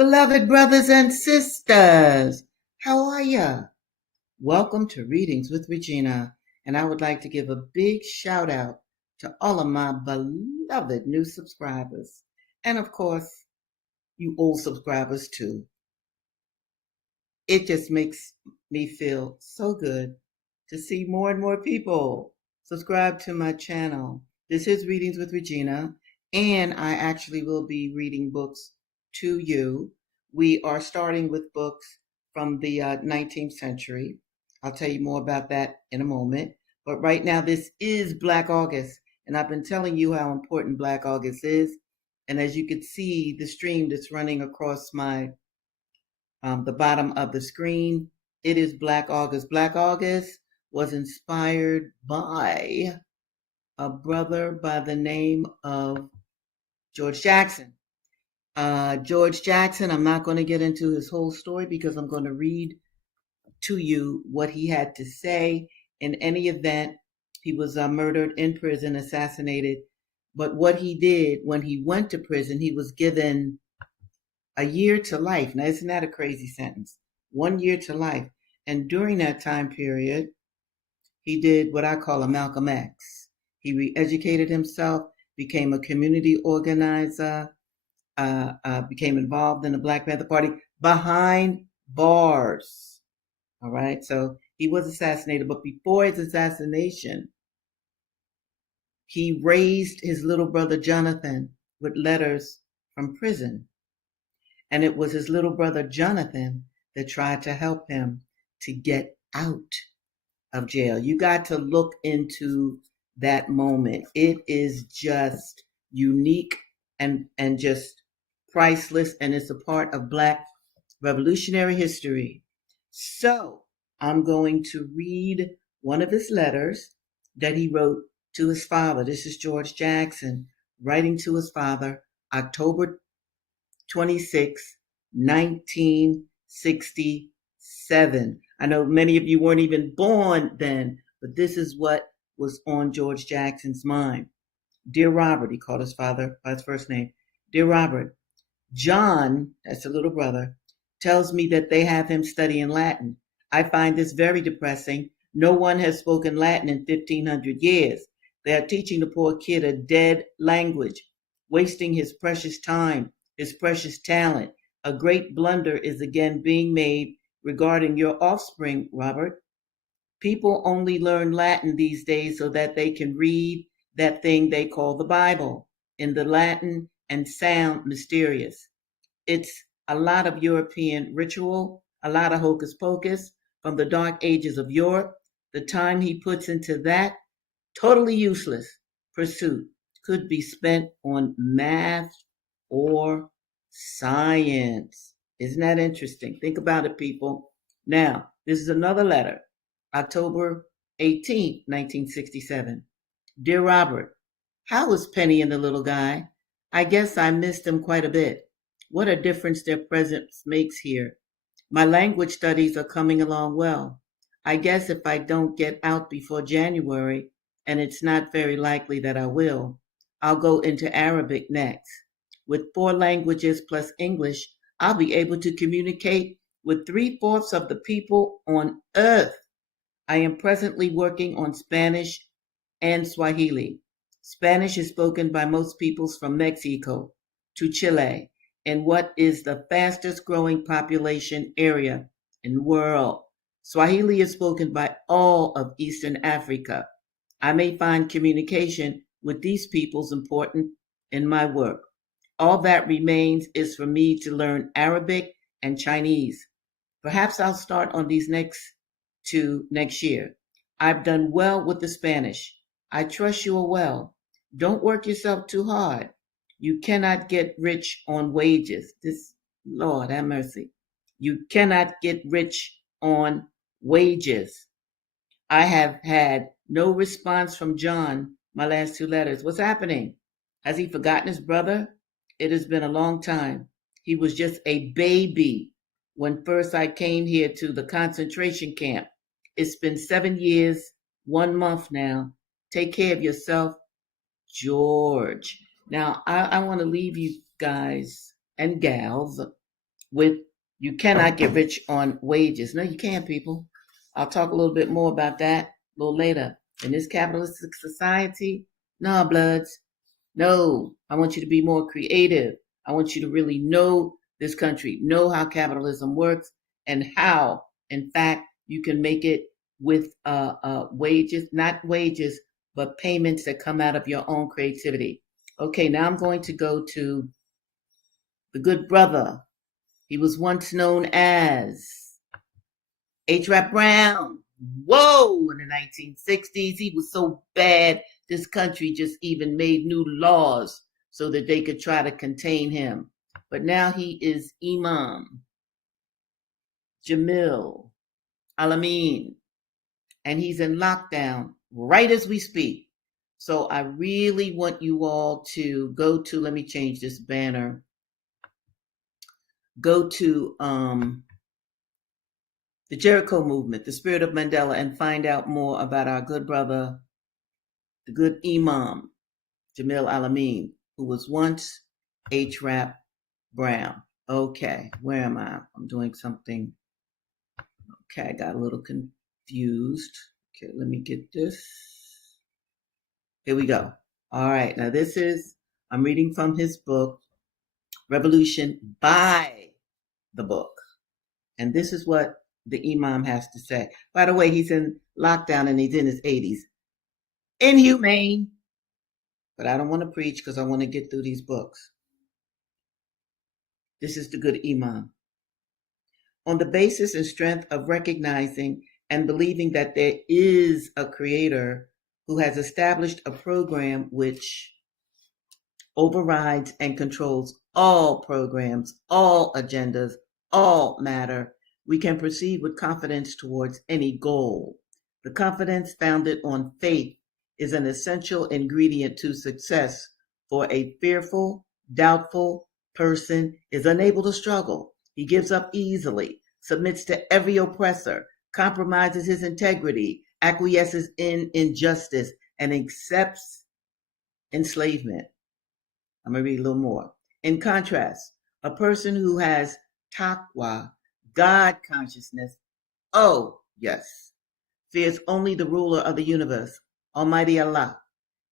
Beloved brothers and sisters, how are ya? Welcome to Readings with Regina, and I would like to give a big shout out to all of my beloved new subscribers, and of course, you old subscribers too. It just makes me feel so good to see more and more people subscribe to my channel. This is Readings with Regina, and I actually will be reading books to you. We are starting with books from the 19th century. I'll tell you more about that in a moment. But right now, this is Black August, and I've been telling you how important Black August is. And as you can see, the stream that's running across the bottom of the screen, it is Black August. Black August was inspired by a brother by the name of George Jackson. George Jackson, I'm not going to get into his whole story because I'm going to read to you what he had to say. In any event, he was murdered in prison, assassinated. But what he did when he went to prison, he was given a year to life. Now, isn't that a crazy sentence? 1 year to life. And during that time period, he did what I call a Malcolm X. He re-educated himself, became a community organizer, became involved in the Black Panther Party behind bars. All right, so he was assassinated, but before his assassination, he raised his little brother Jonathan with letters from prison. And it was his little brother Jonathan that tried to help him to get out of jail. You got to look into that moment. It is just unique and just priceless, and it's a part of Black revolutionary history. So I'm going to read one of his letters that he wrote to his father. This is George Jackson writing to his father, October 26, 1967. I know many of you weren't even born then, but this is what was on George Jackson's mind. Dear Robert, he called his father by his first name. Dear Robert, John, that's a little brother, tells me that they have him studying Latin. I find this very depressing. No one has spoken Latin in 1,500 years. They are teaching the poor kid a dead language, wasting his precious time, his precious talent. A great blunder is again being made regarding your offspring, Robert. People only learn Latin these days so that they can read that thing they call the Bible in the Latin and sound mysterious. It's a lot of European ritual, a lot of hocus pocus from the dark ages of Europe. The time he puts into that totally useless pursuit could be spent on math or science. Isn't that interesting? Think about it, people. Now, this is another letter, October 18th, 1967. Dear Robert, how is Penny and the little guy? I guess I missed them quite a bit. What a difference their presence makes here. My language studies are coming along well. I guess if I don't get out before January, and it's not very likely that I will, I'll go into Arabic next. With 4 languages plus English, I'll be able to communicate with 3/4 of the people on earth. I am presently working on Spanish and Swahili. Spanish is spoken by most peoples from Mexico to Chile, in what is the fastest growing population area in the world. Swahili is spoken by all of Eastern Africa. I may find communication with these peoples important in my work. All that remains is for me to learn Arabic and Chinese. Perhaps I'll start on these next 2 next year. I've done well with the Spanish. I trust you are well. Don't work yourself too hard. You cannot get rich on wages. This, Lord have mercy. You cannot get rich on wages. I have had no response from John, my last 2 letters. What's happening? Has he forgotten his brother? It has been a long time. He was just a baby when first I came here to the concentration camp. It's been 7 years, 1 month now. Take care of yourself, George. Now, I want to leave you guys and gals with you cannot get rich on wages. No, you can't, people. I'll talk a little bit more about that a little later. In this capitalistic society, nah, bloods. No, I want you to be more creative. I want you to really know this country, know how capitalism works, and how, in fact, you can make it with wages, not wages, but payments that come out of your own creativity. Okay, now I'm going to go to the good brother. He was once known as H. Rap Brown. Whoa, in the 1960s, he was so bad, this country just even made new laws so that they could try to contain him. But now he is Imam Jamil Al Amin, and he's in lockdown right as we speak. So I really want you all to go to, let me change this banner, go to the Jericho Movement, the Spirit of Mandela, and find out more about our good brother, the good Imam Jamil Al Amin, who was once H. Rap Brown. Okay, where am I? I'm doing something. Okay, I got a little confused. Okay, let me get this. Here we go. All right, now I'm reading from his book, Revolution by the Book. And this is what the Imam has to say. By the way, he's in lockdown and he's in his 80s. Inhumane. But I don't want to preach because I want to get through these books. This is the good Imam. On the basis and strength of recognizing and believing that there is a creator who has established a program which overrides and controls all programs, all agendas, all matter, we can proceed with confidence towards any goal. The confidence founded on faith is an essential ingredient to success, for a fearful, doubtful person is unable to struggle. He gives up easily, submits to every oppressor, compromises his integrity, acquiesces in injustice, and accepts enslavement. I'm going to read a little more. In contrast, a person who has taqwa, God consciousness, oh, yes, fears only the ruler of the universe, Almighty Allah.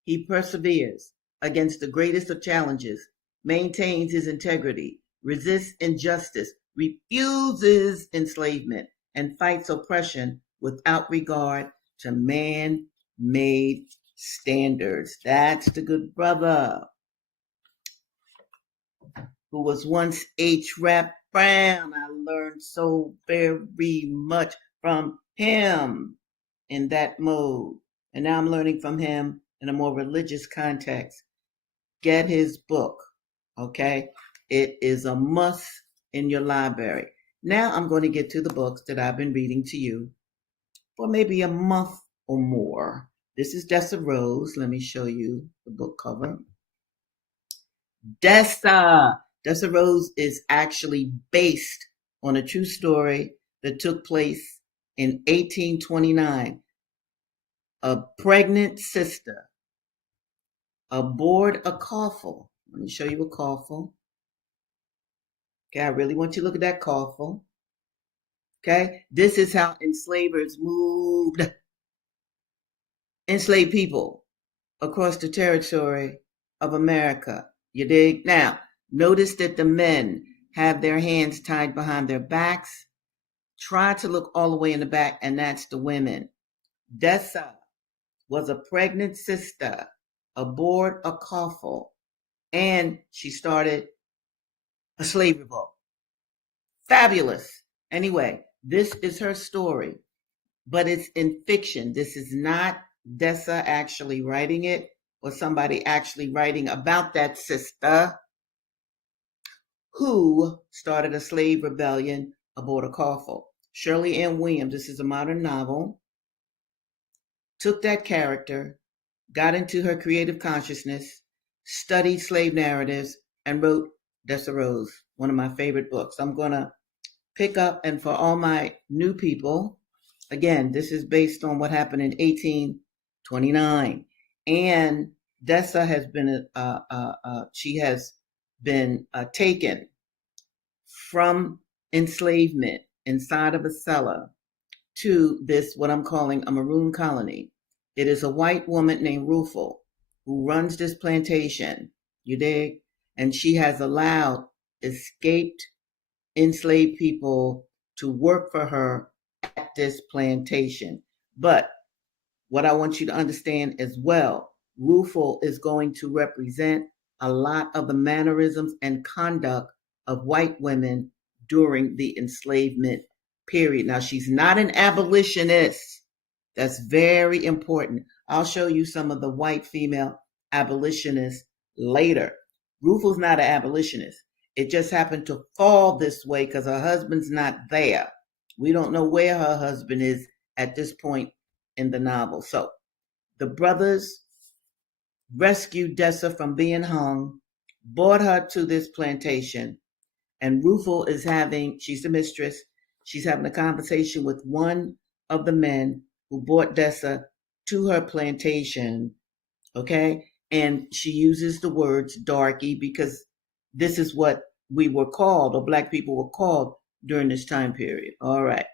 He perseveres against the greatest of challenges, maintains his integrity, resists injustice, refuses enslavement, and fights oppression without regard to man-made standards. That's the good brother who was once H. Rap Brown. I learned so very much from him in that mode. And now I'm learning from him in a more religious context. Get his book, okay? It is a must in your library. Now I'm going to get to the books that I've been reading to you for maybe a month or more. This is Dessa Rose. Let me show you the book cover. Dessa Rose is actually based on a true story that took place in 1829. A pregnant sister aboard a coffle. Let me show you a coffle. Okay, I really want you to look at that coffle. Okay, this is how enslavers moved enslaved people across the territory of America. You dig? Now, notice that the men have their hands tied behind their backs. Try to look all the way in the back, and that's the women. Dessa was a pregnant sister aboard a coffle, and she started a slave revolt. Fabulous. Anyway, this is her story, but it's in fiction. This is not Dessa actually writing it or somebody actually writing about that sister who started a slave rebellion aboard a coffle. Shirley Ann Williams, this is a modern novel, took that character, got into her creative consciousness, studied slave narratives, and wrote Dessa Rose, one of my favorite books. I'm going to pick up, and for all my new people, again, this is based on what happened in 1829. And Dessa has been, she has been taken from enslavement inside of a cellar to this, what I'm calling a maroon colony. It is a white woman named Rufel who runs this plantation, you dig? And she has allowed escaped enslaved people to work for her at this plantation. But what I want you to understand as well, Rufel is going to represent a lot of the mannerisms and conduct of white women during the enslavement period. Now, she's not an abolitionist. That's very important. I'll show you some of the white female abolitionists later. Rufel's not an abolitionist. It just happened to fall this way because her husband's not there. We don't know where her husband is at this point in the novel. So the brothers rescued Dessa from being hung, brought her to this plantation, and Rufel is she's the mistress, she's having a conversation with one of the men who brought Dessa to her plantation, okay? And she uses the words darky because this is what we were called, or black people were called during this time period. All right.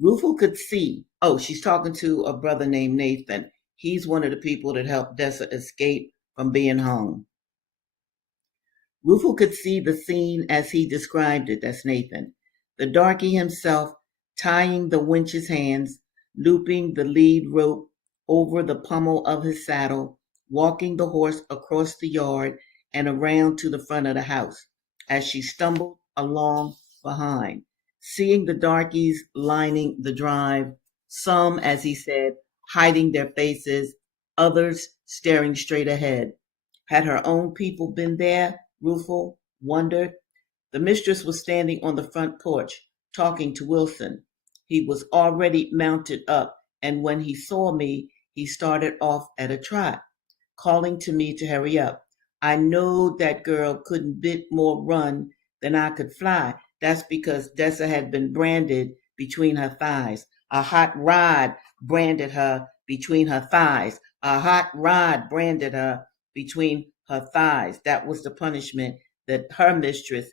Rufel could see, she's talking to a brother named Nathan. He's one of the people that helped Dessa escape from being hung. Rufel could see the scene as he described it. That's Nathan. The darky himself tying the winch's hands, looping the lead rope over the pommel of his saddle, walking the horse across the yard and around to the front of the house as she stumbled along behind. Seeing the darkies lining the drive, some, as he said, hiding their faces, others staring straight ahead. Had her own people been there? Rufel wondered. The mistress was standing on the front porch, talking to Wilson. He was already mounted up, and when he saw me, he started off at a trot, calling to me to hurry up. I know that girl couldn't bit more run than I could fly. That's because Dessa had been branded between her thighs. A hot rod branded her between her thighs. A hot rod branded her between her thighs. That was the punishment that her mistress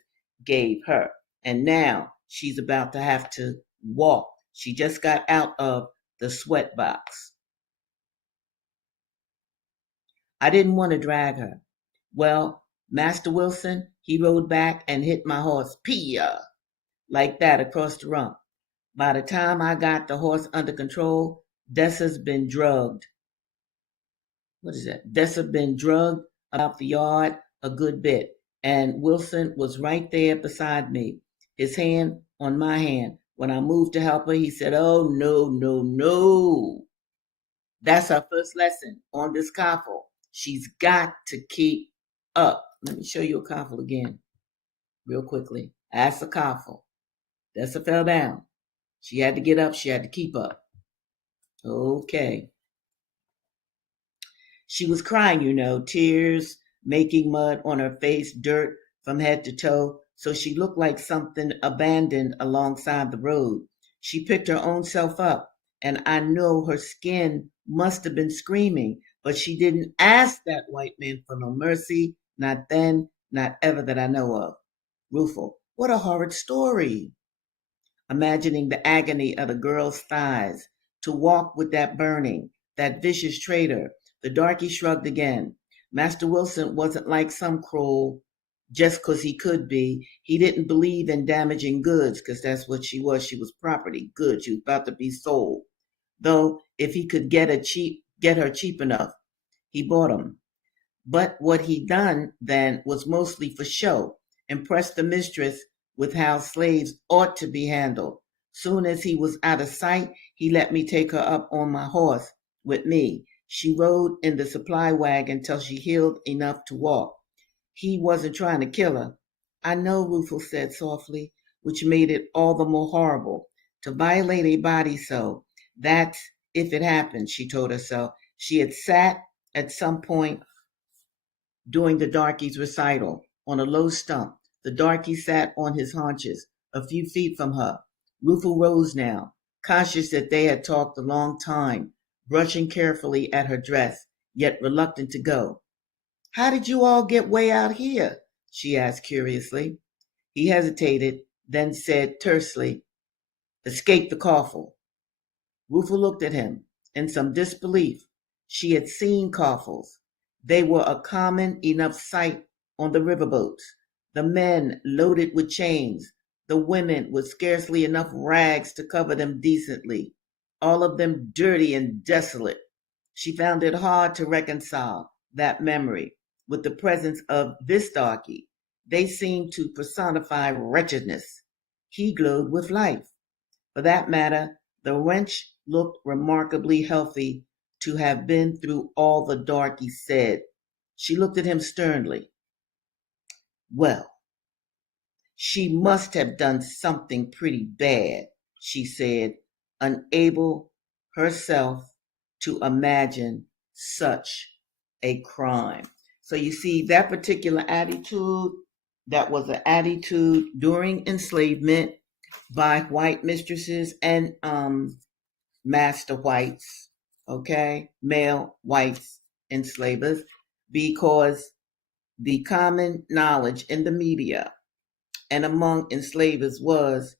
gave her. And now she's about to have to walk. She just got out of the sweat box. I didn't want to drag her. Well, Master Wilson, he rode back and hit my horse, Pia, like that across the rump. By the time I got the horse under control, Dessa's been drugged. What is that? Dessa been drugged about the yard a good bit. And Wilson was right there beside me, his hand on my hand. When I moved to help her, he said, "Oh, no, no, no. That's her first lesson on this coffle. She's got to keep up." Let me show you a coffle again, real quickly. That's a coffle. Dessa fell down. She had to get up. She had to keep up. Okay. She was crying, tears making mud on her face, dirt from head to toe, so she looked like something abandoned alongside the road. She picked her own self up, and I know her skin must have been screaming, but she didn't ask that white man for no mercy, not then, not ever that I know of. Rufel, what a horrid story. Imagining the agony of the girl's thighs, to walk with that burning, that vicious traitor. The darky shrugged again. Master Wilson wasn't like some cruel just 'cause he could be. He didn't believe in damaging goods 'cause that's what she was. She was property, goods. She was about to be sold. Though if he could get her cheap enough, he bought them. But what he done then was mostly for show, impress the mistress with how slaves ought to be handled. Soon as he was out of sight, he let me take her up on my horse with me. She rode in the supply wagon till she healed enough to walk. He wasn't trying to kill her. I know, Rufel said softly, which made it all the more horrible. To violate a body so, that's if it happened, she told herself. She had sat at some point during the darky's recital on a low stump. The darky sat on his haunches, a few feet from her. Rufel rose now, conscious that they had talked a long time, brushing carefully at her dress, yet reluctant to go. "How did you all get way out here?" she asked curiously. He hesitated, then said tersely, "Escape the coffle." Rufel looked at him in some disbelief. She had seen coffles. They were a common enough sight on the riverboats. The men loaded with chains, the women with scarcely enough rags to cover them decently, all of them dirty and desolate. She found it hard to reconcile that memory with the presence of this darky. They seemed to personify wretchedness. He glowed with life. For that matter, the wench looked remarkably healthy to have been through all the darky said. She looked at him sternly. "Well, she must have done something pretty bad," she said, unable herself to imagine such a crime. So you see, that particular attitude, that was an attitude during enslavement by white mistresses and master whites, okay, male whites enslavers, because the common knowledge in the media and among enslavers was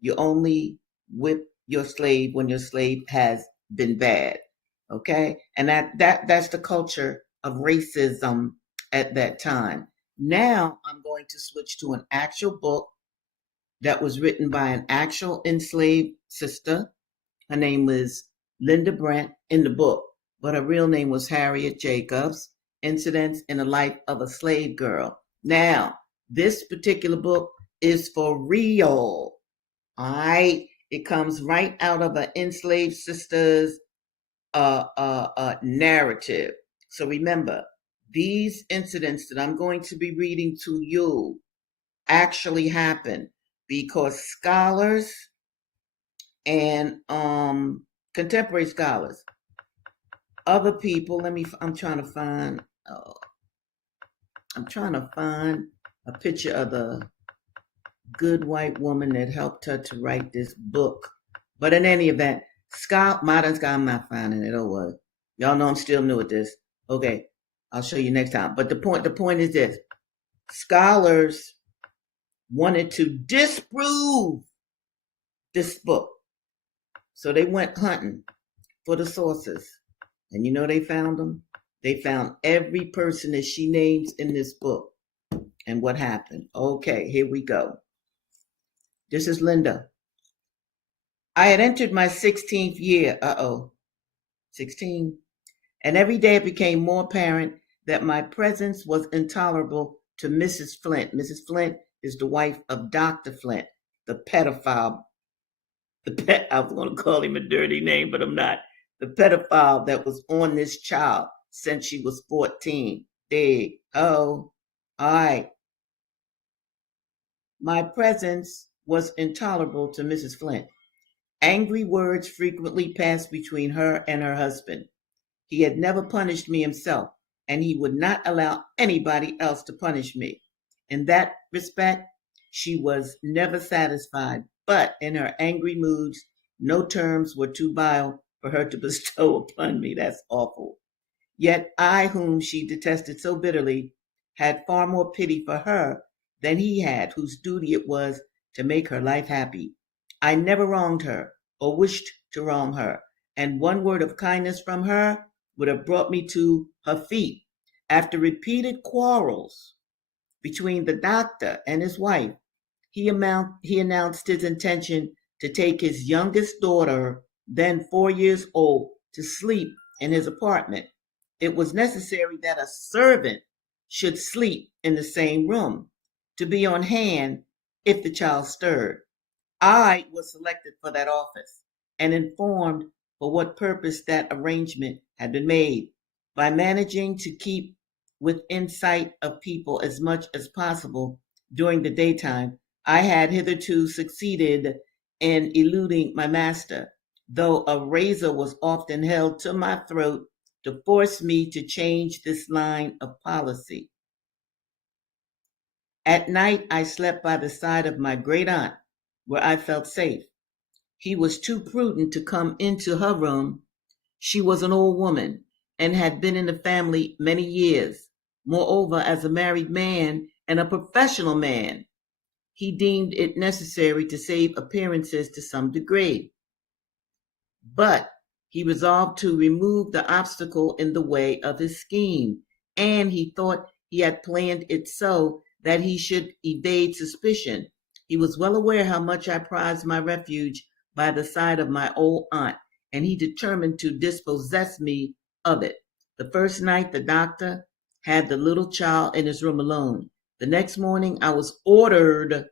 you only whip your slave when your slave has been bad, okay, and that's the culture of racism at that time. Now I'm going to switch to an actual book that was written by an actual enslaved sister. Her name was Linda Brent in the book, but her real name was Harriet Jacobs, Incidents in the Life of a Slave Girl. Now, this particular book is for real. All right. It comes right out of an enslaved sister's narrative. So remember, these incidents that I'm going to be reading to you actually happened because scholars and contemporary scholars, other people. I'm trying to find. I'm trying to find a picture of the good white woman that helped her to write this book. But in any event, modern scholar, I'm not finding it. Oh well, y'all know I'm still new at this. Okay, I'll show you next time. But the point is this: scholars wanted to disprove this book, so they went hunting for the sources. And you know they found them? They found every person that she names in this book. And what happened? Okay, here we go. This is Linda. I had entered my 16th year. 16. And every day it became more apparent that my presence was intolerable to Mrs. Flint. Mrs. Flint is the wife of Dr. Flint, the pedophile. I was going to call him a dirty name, but I'm not. The pedophile that was on this child since she was 14. All right. My presence was intolerable to Mrs. Flint. Angry words frequently passed between her and her husband. He had never punished me himself, and he would not allow anybody else to punish me. In that respect, she was never satisfied, but in her angry moods, no terms were too vile for her to bestow upon me. That's awful. Yet I, whom she detested so bitterly, had far more pity for her than he had, whose duty it was to make her life happy. I never wronged her or wished to wrong her, and one word of kindness from her would have brought me to her feet. After repeated quarrels between the doctor and his wife, he announced his intention to take his youngest daughter, then 4 years old, to sleep in his apartment. It was necessary that a servant should sleep in the same room, to be on hand if the child stirred. I was selected for that office and informed for what purpose that arrangement had been made. By managing to keep within sight of people as much as possible during the daytime, I had hitherto succeeded in eluding my master, though a razor was often held to my throat to force me to change this line of policy. At night, I slept by the side of my great aunt, where I felt safe. He was too prudent to come into her room. She was an old woman and had been in the family many years. Moreover, as a married man and a professional man, he deemed it necessary to save appearances to some degree. But he resolved to remove the obstacle in the way of his scheme, and he thought he had planned it so that he should evade suspicion. He was well aware how much I prized my refuge by the side of my old aunt, and he determined to dispossess me of it. The first night the doctor had the little child in his room alone. The next morning I was ordered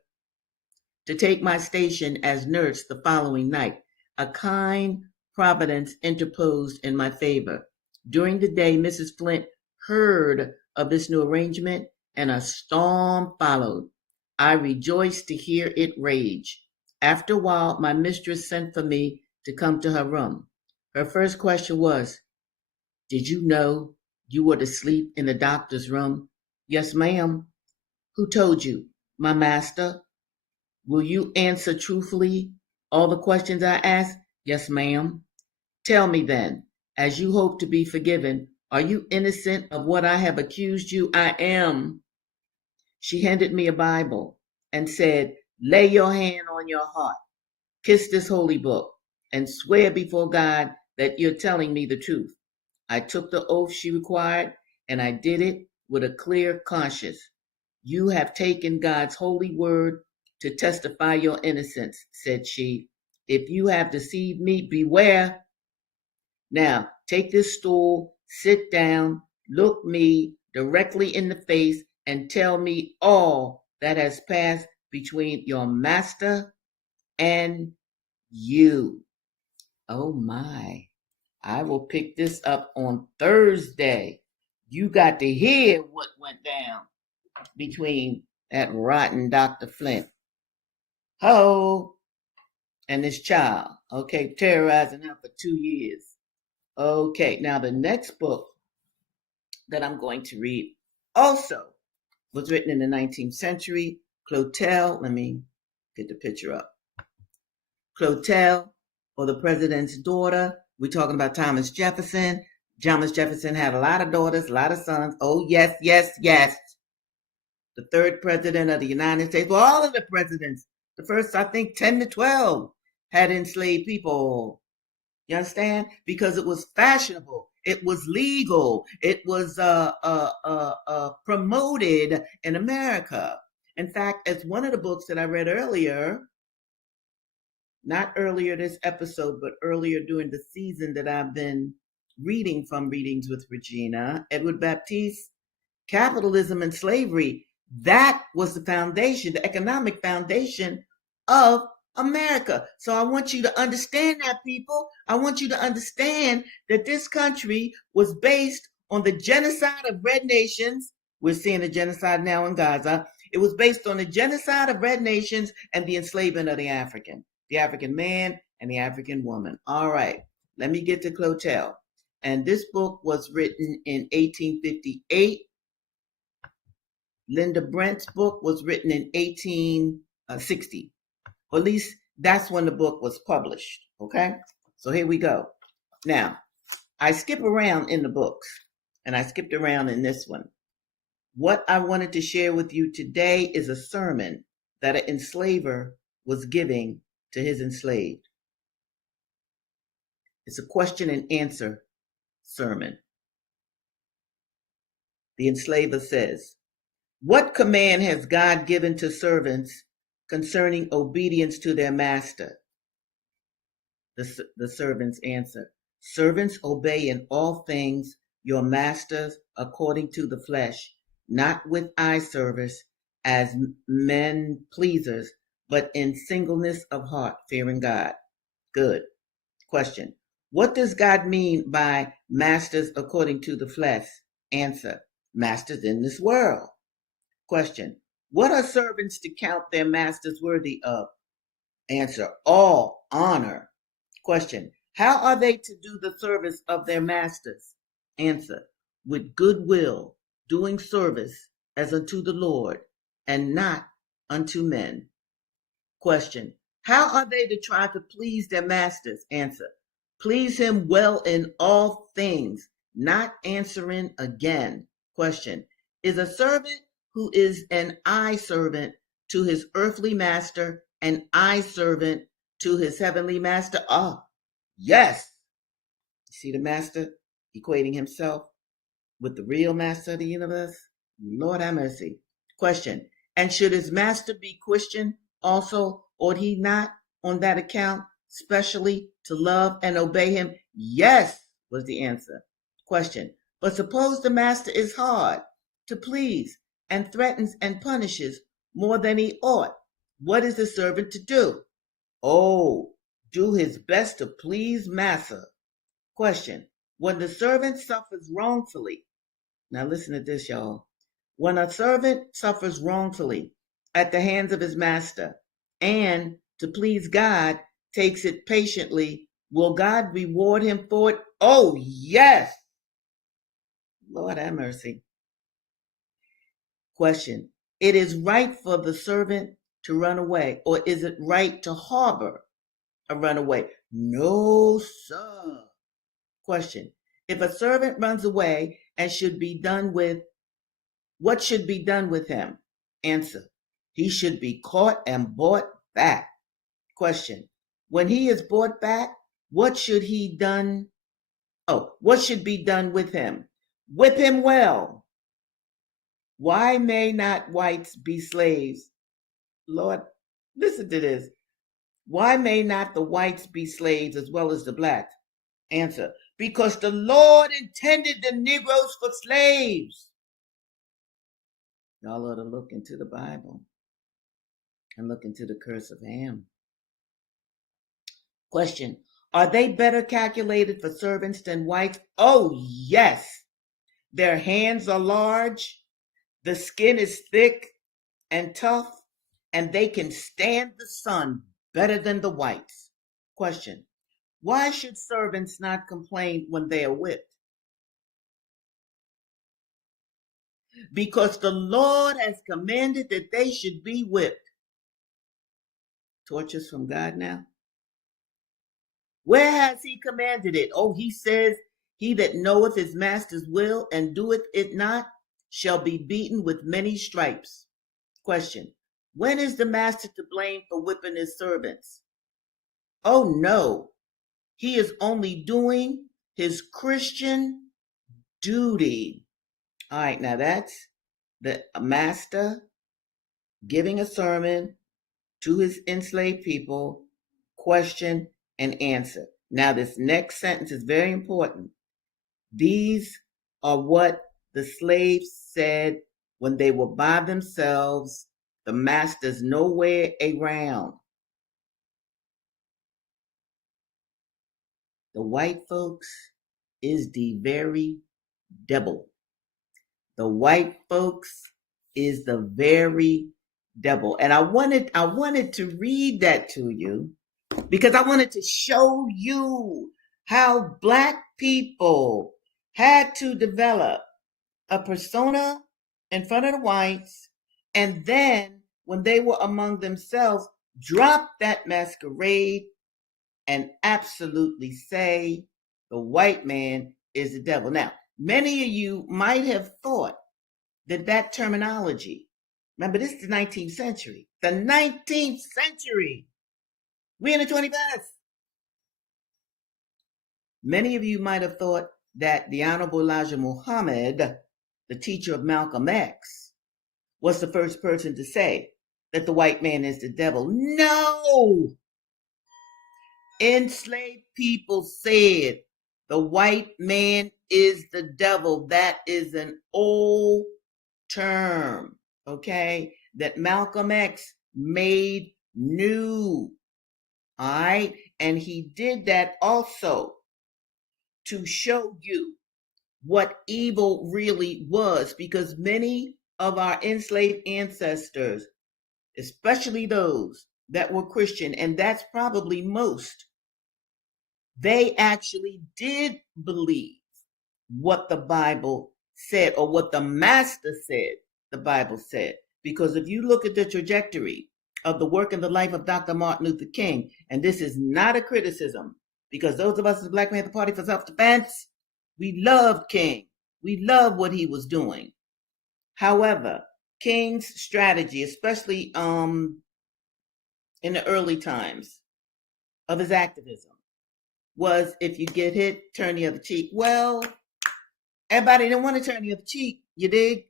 to take my station as nurse the following night. A kind providence interposed in my favor. During the day, Mrs. Flint heard of this new arrangement, and a storm followed. I rejoiced to hear it rage. After a while, my mistress sent for me to come to her room. Her first question was, "Did you know you were to sleep in the doctor's room?" "Yes, ma'am." "Who told you?" "My master." "Will you answer truthfully all the questions I ask?" "Yes, ma'am." "Tell me then, as you hope to be forgiven, are you innocent of what I have accused you?" "I am." She handed me a Bible and said, "Lay your hand on your heart, kiss this holy book, and swear before God that you're telling me the truth." I took the oath she required, and I did it with a clear conscience. "You have taken God's holy word to testify your innocence," said she. "If you have deceived me, beware. Now, take this stool, sit down, look me directly in the face, and tell me all that has passed between your master and you." Oh my. I will pick this up on Thursday. You got to hear what went down between that rotten Dr. Flint. Ho! And this child, okay, terrorizing her for 2 years. Okay, now the next book that I'm going to read also was written in the 19th century. Clotel, let me get the picture up. Clotel, or the President's Daughter. We're talking about Thomas Jefferson. Thomas Jefferson had a lot of daughters, a lot of sons. Oh, yes, yes, yes. The third president of the United States, well, all of the presidents, the first, I think, 10 to 12 had enslaved people. You understand? Because it was fashionable. It was legal. It was promoted in America. In fact, as one of the books that I read earlier, not earlier this episode, but earlier during the season that I've been reading from Readings with Regina, Edward Baptiste, Capitalism and Slavery, that was the foundation, the economic foundation of America. So I want you to understand that, people. I want you to understand that this country was based on the genocide of red nations. We're seeing a genocide now in Gaza. It was based on the genocide of red nations and the enslavement of the African man and the African woman. All right, let me get to Clotel. And this book was written in 1858. Linda Brent's book was written in 1860. Or at least that's when the book was published. Okay, so here we go. Now, I skip around in the books, and I skipped around in this one. What I wanted to share with you today is a sermon that an enslaver was giving to his enslaved. It's a question and answer sermon. The enslaver says, "What command has God given to servants concerning obedience to their master?" The servants answer, "Servants, obey in all things your masters according to the flesh, not with eye service as men pleasers, but in singleness of heart, fearing God." Good. Question. What does God mean by masters according to the flesh? Answer. Masters in this world. Question. What are servants to count their masters worthy of? Answer. All honor. Question. How are they to do the service of their masters? Answer. With good will, doing service as unto the Lord, and not unto men. Question. How are they to try to please their masters? Answer. Please him well in all things, not answering again. Question. Is a servant who is an eye servant to his earthly master, and I servant to his heavenly master? Ah, yes. You see the master equating himself with the real master of the universe? Lord have mercy. Question. And should his master be Christian also? Ought he not, on that account, specially to love and obey him? Yes, was the answer. Question. But suppose the master is hard to please and threatens and punishes more than he ought. What is the servant to do? Oh, do his best to please master. Question. When the servant suffers wrongfully, now listen to this, y'all. When a servant suffers wrongfully at the hands of his master and, to please God, takes it patiently, will God reward him for it? Oh, yes. Lord have mercy. Question. It is right for the servant to run away, or is it right to harbor a runaway? No, sir. Question. If a servant runs away and should be done with, what should be done with him? Answer. He should be caught and brought back. Question. When he is brought back, what should he done? Oh, what should be done with him? Whip him well. Why may not whites be slaves? Lord, listen to this. Why may not the whites be slaves as well as the blacks? Answer. Because the Lord intended the Negroes for slaves. Y'all ought to look into the Bible and look into the curse of Ham. Question. Are they better calculated for servants than whites? Oh, yes. Their hands are large, the skin is thick and tough, and they can stand the sun better than the whites. Question. Why should servants not complain when they are whipped? Because the Lord has commanded that they should be whipped. Tortures from God now? Where has he commanded it? Oh, he says, he that knoweth his master's will and doeth it not shall be beaten with many stripes. Question. When is the master to blame for whipping his servants? Oh, no. He is only doing his Christian duty. All right, now that's the master giving a sermon to his enslaved people, question and answer. Now, this next sentence is very important. These are what the slaves said when they were by themselves. The master's nowhere around. The white folks is the very devil. The white folks is the very devil. And I wanted to read that to you because I wanted to show you how black people had to develop a persona in front of the whites, and then when they were among themselves, drop that masquerade and absolutely say the white man is the devil. Now, many of you might have thought that terminology, remember, this is the 19th century. The 19th century. We're in the 21st. Many of you might have thought that the Honorable Elijah Muhammad, the teacher of Malcolm X, was the first person to say that the white man is the devil. No! Enslaved people said the white man is the devil. That is an old term, okay, that Malcolm X made new. All right, and he did that also to show you what evil really was, because many of our enslaved ancestors, especially those that were Christian, and that's probably most, they actually did believe what the Bible said, or what the master said the Bible said. Because if you look at the trajectory of the work and the life of Dr. Martin Luther King, and this is not a criticism, because those of us in the Black Panther Party for Self-Defense, we loved King. We loved what he was doing. However, King's strategy, especially in the early times of his activism, was if you get hit, turn the other cheek. Well, everybody didn't want to turn the other cheek, you dig?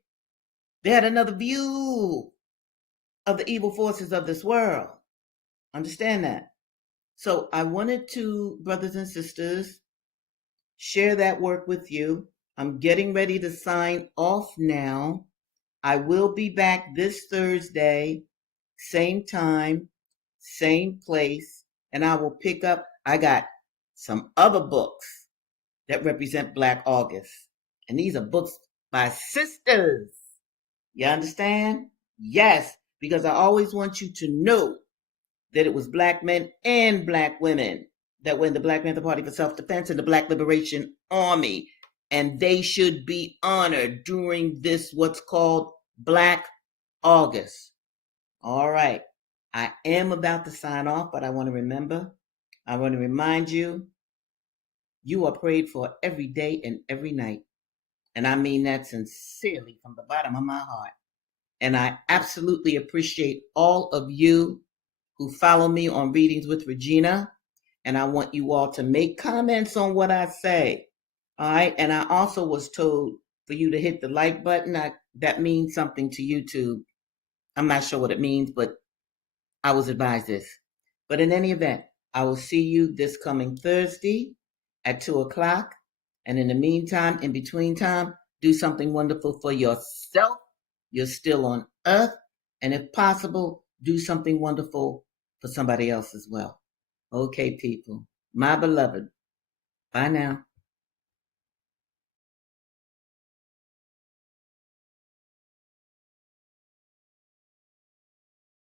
They had another view of the evil forces of this world. Understand that? So I wanted to, brothers and sisters, share that work with you. I'm getting ready to sign off now. I will be back this Thursday, same time, same place, and I will pick up. I got some other books that represent Black August. And these are books by sisters. You understand? Yes, because I always want you to know that it was Black men and Black women that were in the Black Panther Party for Self-Defense and the Black Liberation Army. And they should be honored during this, what's called Black August. All right. I am about to sign off, but I want to remind you, you are prayed for every day and every night. And I mean that sincerely from the bottom of my heart. And I absolutely appreciate all of you who follow me on Readings with Regina. And I want you all to make comments on what I say. All right. And I also was told for you to hit the like button. That means something to YouTube. I'm not sure what it means, but I was advised this. But in any event, I will see you this coming Thursday at 2:00. And in the meantime, in between time, do something wonderful for yourself. You're still on earth. And if possible, do something wonderful for somebody else as well. Okay, people. My beloved. Bye now.